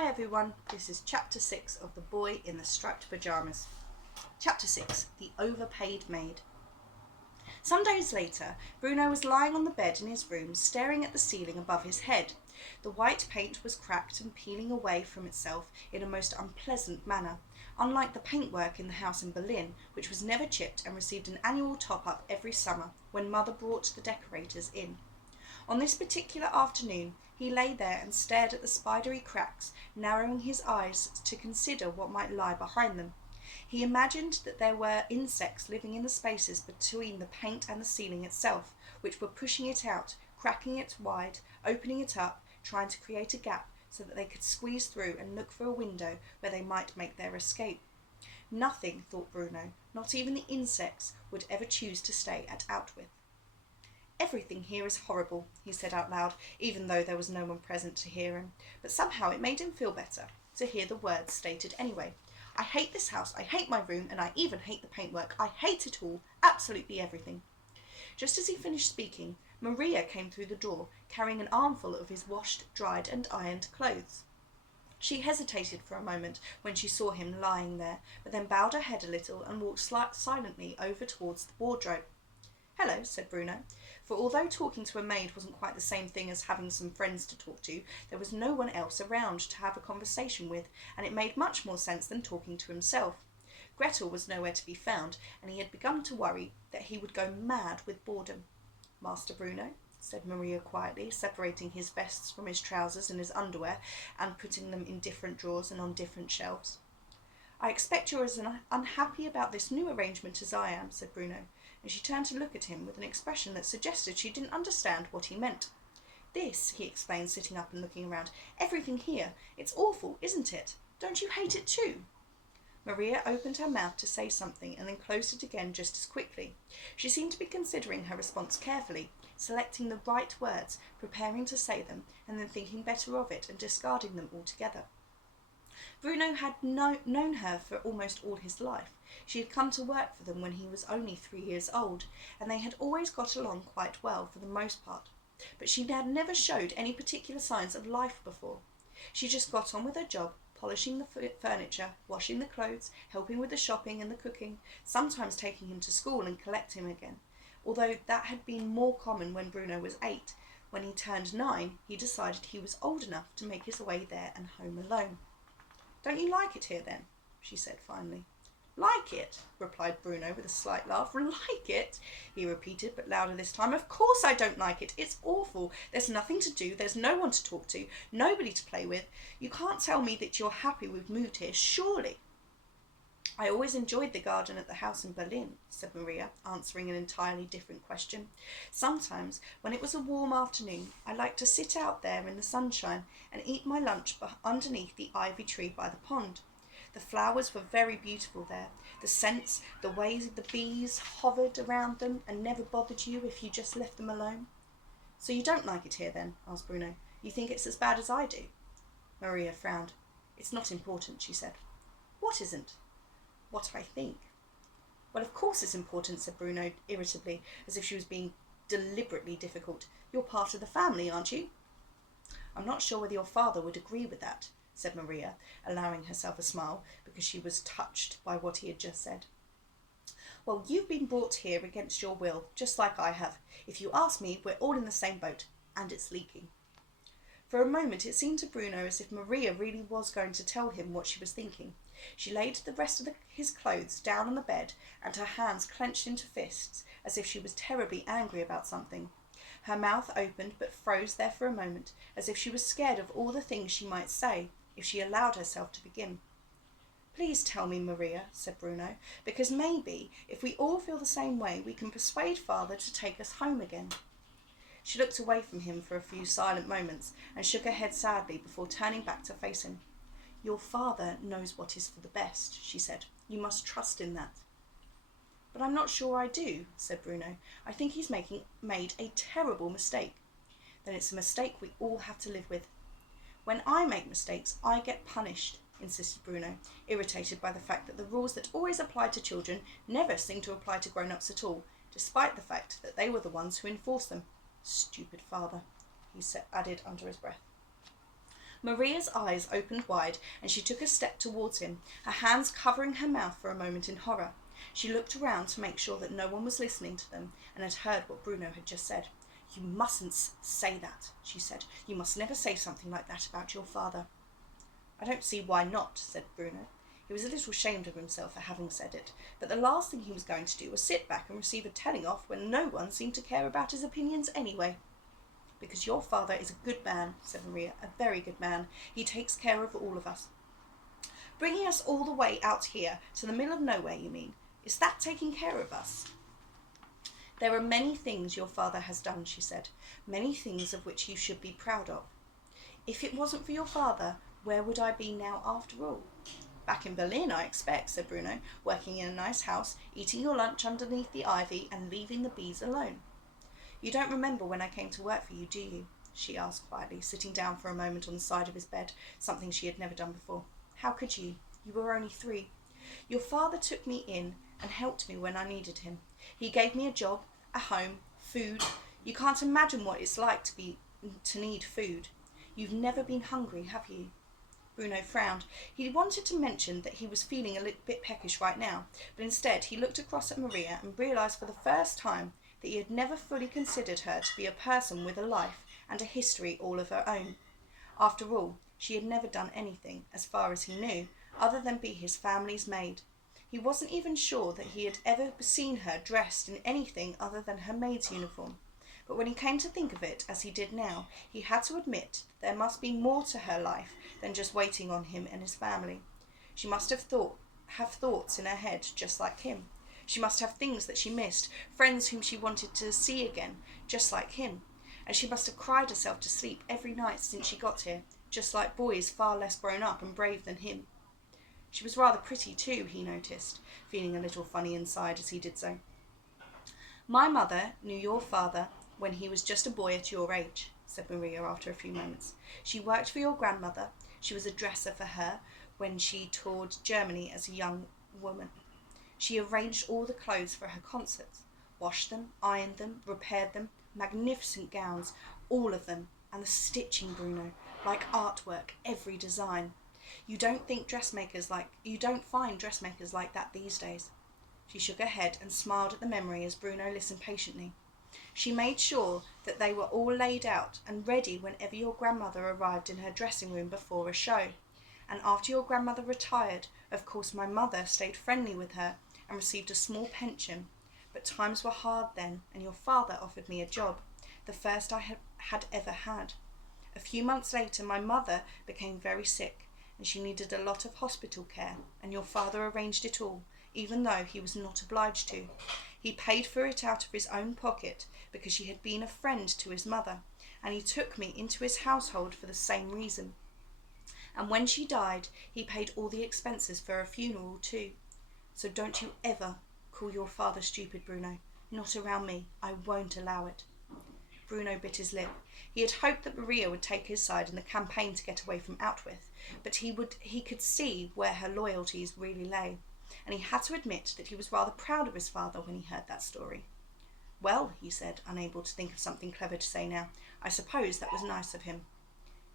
Hi everyone, this is Chapter 6 of The Boy in the Striped Pyjamas. Chapter 6, The Overpaid Maid. Some days later, Bruno was lying on the bed in his room, staring at the ceiling above his head. The white paint was cracked and peeling away from itself in a most unpleasant manner, unlike the paintwork in the house in Berlin, which was never chipped and received an annual top-up every summer when Mother brought the decorators in. On this particular afternoon, he lay there and stared at the spidery cracks, narrowing his eyes to consider what might lie behind them. He imagined that there were insects living in the spaces between the paint and the ceiling itself, which were pushing it out, cracking it wide, opening it up, trying to create a gap so that they could squeeze through and look for a window where they might make their escape. Nothing, thought Bruno, not even the insects, would ever choose to stay at Outwith. "Everything here is horrible," he said out loud, even though there was no one present to hear him. But somehow it made him feel better to hear the words stated anyway. "I hate this house, I hate my room, and I even hate the paintwork. I hate it all, absolutely everything." Just as he finished speaking, Maria came through the door, carrying an armful of his washed, dried and ironed clothes. She hesitated for a moment when she saw him lying there, but then bowed her head a little and walked silently over towards the wardrobe. "Hello," said Bruno, for although talking to a maid wasn't quite the same thing as having some friends to talk to, there was no one else around to have a conversation with, and it made much more sense than talking to himself. Gretel was nowhere to be found, and he had begun to worry that he would go mad with boredom. "Master Bruno," said Maria quietly, separating his vests from his trousers and his underwear and putting them in different drawers and on different shelves. "I expect you're as unhappy about this new arrangement as I am," said Bruno, and she turned to look at him with an expression that suggested she didn't understand what he meant. "This," he explained, sitting up and looking around, "everything here, it's awful, isn't it? Don't you hate it too?" Maria opened her mouth to say something and then closed it again just as quickly. She seemed to be considering her response carefully, selecting the right words, preparing to say them, and then thinking better of it and discarding them altogether. Bruno had known her for almost all his life. She had come to work for them when he was only 3 years old, and they had always got along quite well for the most part. But she had never showed any particular signs of life before. She just got on with her job, polishing the furniture, washing the clothes, helping with the shopping and the cooking, sometimes taking him to school and collecting him again, although that had been more common when Bruno was 8. When he turned 9, he decided he was old enough to make his way there and home alone. "Don't you like it here, then?" she said finally. "Like it?" replied Bruno with a slight laugh. "Like it?" he repeated, but louder this time. "Of course I don't like it. It's awful. There's nothing to do. There's no one to talk to. Nobody to play with. You can't tell me that you're happy we've moved here, surely." "I always enjoyed the garden at the house in Berlin," said Maria, answering an entirely different question. "Sometimes, when it was a warm afternoon, I liked to sit out there in the sunshine and eat my lunch underneath the ivy tree by the pond. The flowers were very beautiful there. The scents, the ways the bees hovered around them and never bothered you if you just left them alone." "So you don't like it here, then?" asked Bruno. "You think it's as bad as I do?" Maria frowned. "It's not important," she said. "What isn't?" "What I think." "Well, of course it's important," said Bruno irritably, as if she was being deliberately difficult. "You're part of the family, aren't you?" "I'm not sure whether your father would agree with that," said Maria, allowing herself a smile because she was touched by what he had just said. "Well, you've been brought here against your will, just like I have. If you ask me, we're all in the same boat, and it's leaking." For a moment it seemed to Bruno as if Maria really was going to tell him what she was thinking. She laid the rest of his clothes down on the bed, and her hands clenched into fists, as if she was terribly angry about something. Her mouth opened but froze there for a moment, as if she was scared of all the things she might say if she allowed herself to begin. "Please tell me, Maria," said Bruno, "because maybe, if we all feel the same way, we can persuade Father to take us home again." She looked away from him for a few silent moments and shook her head sadly before turning back to face him. "Your father knows what is for the best," she said. "You must trust in that." "But I'm not sure I do," said Bruno. "I think he's made a terrible mistake." "Then it's a mistake we all have to live with." "When I make mistakes, I get punished," insisted Bruno, irritated by the fact that the rules that always applied to children never seemed to apply to grown-ups at all, despite the fact that they were the ones who enforced them. "Stupid father," he added under his breath. Maria's eyes opened wide, and she took a step towards him, her hands covering her mouth for a moment in horror. She looked around to make sure that no one was listening to them and had heard what Bruno had just said. "You mustn't say that," she said. "You must never say something like that about your father." "I don't see why not," said Bruno. He was a little ashamed of himself for having said it, but the last thing he was going to do was sit back and receive a telling off when no one seemed to care about his opinions anyway. "Because your father is a good man," said Maria, "a very good man. He takes care of all of us." "Bringing us all the way out here, to the middle of nowhere, you mean? Is that taking care of us?" "There are many things your father has done," she said, "many things of which you should be proud of." "If it wasn't for your father, where would I be now after all?" "Back in Berlin, I expect," said Bruno, "working in a nice house, eating your lunch underneath the ivy and leaving the bees alone." "You don't remember when I came to work for you, do you?" she asked quietly, sitting down for a moment on the side of his bed, something she had never done before. "How could you? You were only 3. Your father took me in and helped me when I needed him. He gave me a job, a home, food. You can't imagine what it's like to need food. You've never been hungry, have you?" Bruno frowned. He wanted to mention that he was feeling a little bit peckish right now, but instead he looked across at Maria and realised for the first time that he had never fully considered her to be a person with a life and a history all of her own. After all, she had never done anything, as far as he knew, other than be his family's maid. He wasn't even sure that he had ever seen her dressed in anything other than her maid's uniform. But when he came to think of it, as he did now, he had to admit that there must be more to her life than just waiting on him and his family. She must have thoughts in her head just like him. She must have things that she missed, friends whom she wanted to see again, just like him. And she must have cried herself to sleep every night since she got here, just like boys far less grown up and brave than him. She was rather pretty too, he noticed, feeling a little funny inside as he did so. "My mother knew your father when he was just a boy at your age," said Maria after a few moments. "She worked for your grandmother. She was a dresser for her when she toured Germany as a young woman. She arranged all the clothes for her concerts, washed them, ironed them, repaired them, magnificent gowns, all of them, and the stitching, Bruno, like artwork, every design. You don't find dressmakers like that these days." She shook her head and smiled at the memory as Bruno listened patiently. "She made sure that they were all laid out and ready whenever your grandmother arrived in her dressing room before a show. And after your grandmother retired, of course my mother stayed friendly with her and received a small pension. But times were hard then, and your father offered me a job, the first I had ever had. A few months later my mother became very sick, and she needed a lot of hospital care, and your father arranged it all, even though he was not obliged to. He paid for it out of his own pocket because she had been a friend to his mother, and he took me into his household for the same reason. And when she died, he paid all the expenses for her funeral too. So don't you ever call your father stupid, Bruno. Not around me. I won't allow it." Bruno bit his lip. He had hoped that Maria would take his side in the campaign to get away from Outwith, but he could see where her loyalties really lay, and he had to admit that he was rather proud of his father when he heard that story. "Well," he said, unable to think of something clever to say now, "I suppose that was nice of him."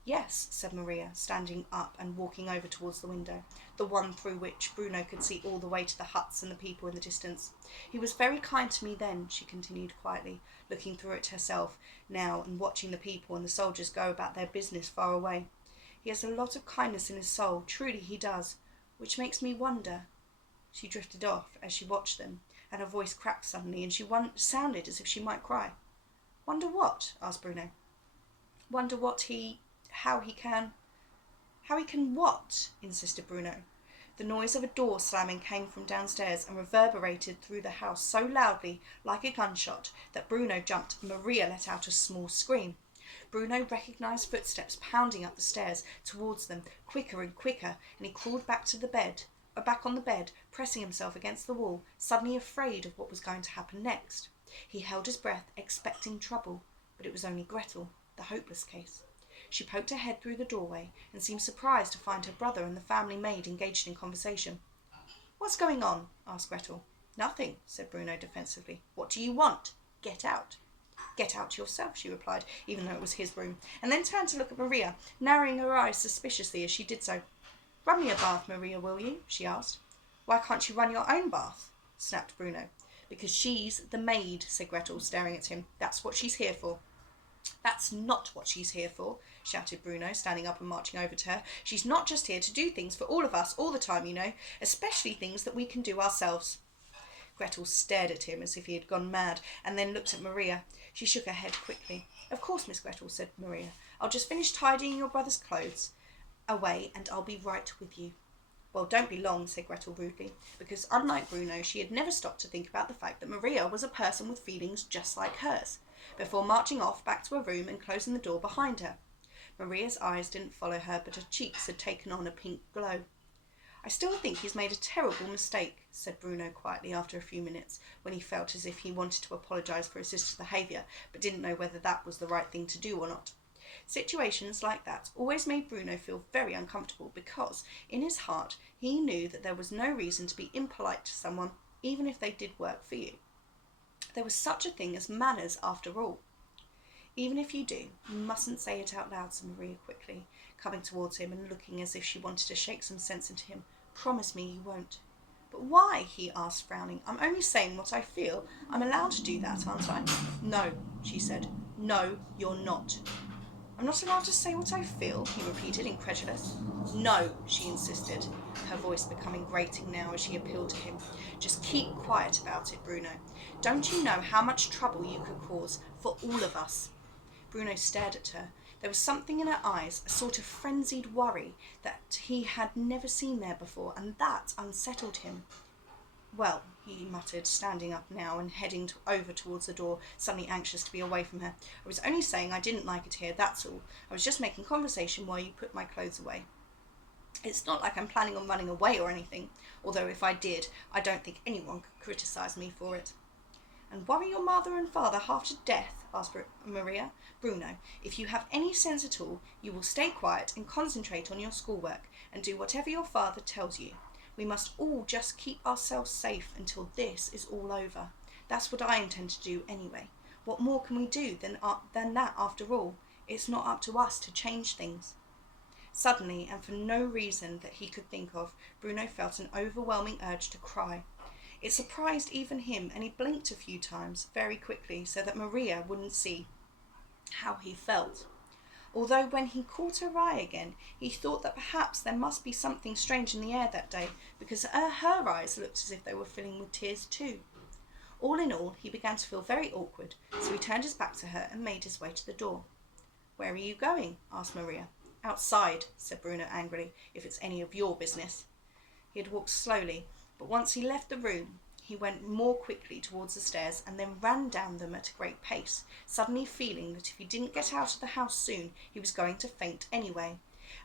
"Yes," said Maria, standing up and walking over towards the window, the one through which Bruno could see all the way to the huts and the people in the distance. "He was very kind to me then," she continued quietly, looking through it herself now and watching the people and the soldiers go about their business far away. "He has a lot of kindness in his soul, truly he does, which makes me wonder." She drifted off as she watched them, and her voice cracked suddenly, and she sounded as if she might cry. "Wonder what?" asked Bruno. "Wonder how he can what?" insisted Bruno. The noise of a door slamming came from downstairs and reverberated through the house so loudly, like a gunshot, that Bruno jumped and Maria let out a small scream. Bruno recognised footsteps pounding up the stairs towards them, quicker and quicker, and he crawled back on the bed, pressing himself against the wall, suddenly afraid of what was going to happen next. He held his breath, expecting trouble, but it was only Gretel, the hopeless case. She poked her head through the doorway and seemed surprised to find her brother and the family maid engaged in conversation. "What's going on?" asked Gretel. "Nothing," said Bruno defensively. "What do you want? Get out." Get out yourself, she replied, even though it was his room, and then turned to look at Maria, narrowing her eyes suspiciously as she did so. Run me a bath, Maria, will you? She asked. Why can't you run your own bath? Snapped Bruno. Because she's the maid, said Gretel, staring at him. That's what she's here for. That's not what she's here for, shouted Bruno, standing up and marching over to her. She's not just here to do things for all of us all the time, you know, especially things that we can do ourselves. Gretel stared at him as if he had gone mad, and then looked at Maria. She shook her head quickly. Of course, Miss Gretel, said Maria. I'll just finish tidying your brother's clothes away, and I'll be right with you. Well, don't be long, said Gretel rudely, because unlike Bruno, she had never stopped to think about the fact that Maria was a person with feelings just like hers, before marching off back to her room and closing the door behind her. Maria's eyes didn't follow her, but her cheeks had taken on a pink glow. I still think he's made a terrible mistake, said Bruno quietly after a few minutes, when he felt as if he wanted to apologise for his sister's behaviour, but didn't know whether that was the right thing to do or not. Situations like that always made Bruno feel very uncomfortable because, in his heart, he knew that there was no reason to be impolite to someone, even if they did work for you. There was such a thing as manners after all. Even if you do, you mustn't say it out loud, said Maria quickly, coming towards him and looking as if she wanted to shake some sense into him. Promise me you won't. But why? He asked, frowning. I'm only saying what I feel. I'm allowed to do that, aren't I? No, she said. No, you're not. I'm not allowed to say what I feel, he repeated, incredulous. No, she insisted, her voice becoming grating now as she appealed to him. Just keep quiet about it, Bruno. Don't you know how much trouble you could cause for all of us? Bruno stared at her. There was something in her eyes, a sort of frenzied worry that he had never seen there before, and that unsettled him. Well, he muttered, standing up now and heading over towards the door, suddenly anxious to be away from her. I was only saying I didn't like it here, that's all. I was just making conversation while you put my clothes away. It's not like I'm planning on running away or anything, although if I did, I don't think anyone could criticise me for it. And worry your mother and father half to death? Asked Maria. Bruno, if you have any sense at all, you will stay quiet and concentrate on your schoolwork and do whatever your father tells you. We must all just keep ourselves safe until this is all over. That's what I intend to do anyway. What more can we do than that after all? It's not up to us to change things. Suddenly, and for no reason that he could think of, Bruno felt an overwhelming urge to cry. It surprised even him, and he blinked a few times, very quickly, so that Maria wouldn't see how he felt. Although when he caught her eye again, he thought that perhaps there must be something strange in the air that day, because her eyes looked as if they were filling with tears too. All in all, he began to feel very awkward, so he turned his back to her and made his way to the door. Where are you going? Asked Maria. Outside, said Bruno angrily, if it's any of your business. He had walked slowly, but once he left the room, he went more quickly towards the stairs and then ran down them at a great pace, suddenly feeling that if he didn't get out of the house soon, he was going to faint anyway.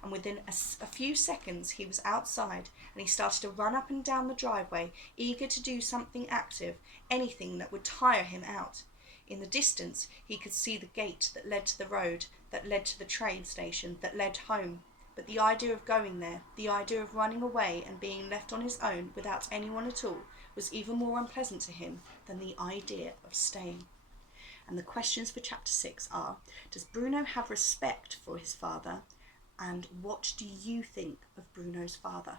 And within a few seconds he was outside, and he started to run up and down the driveway, eager to do something active, anything that would tire him out. In the distance he could see the gate that led to the road, that led to the train station, that led home. But the idea of going there, the idea of running away and being left on his own without anyone at all, was even more unpleasant to him than the idea of staying. And the questions for Chapter 6 are, does Bruno have respect for his father? And what do you think of Bruno's father?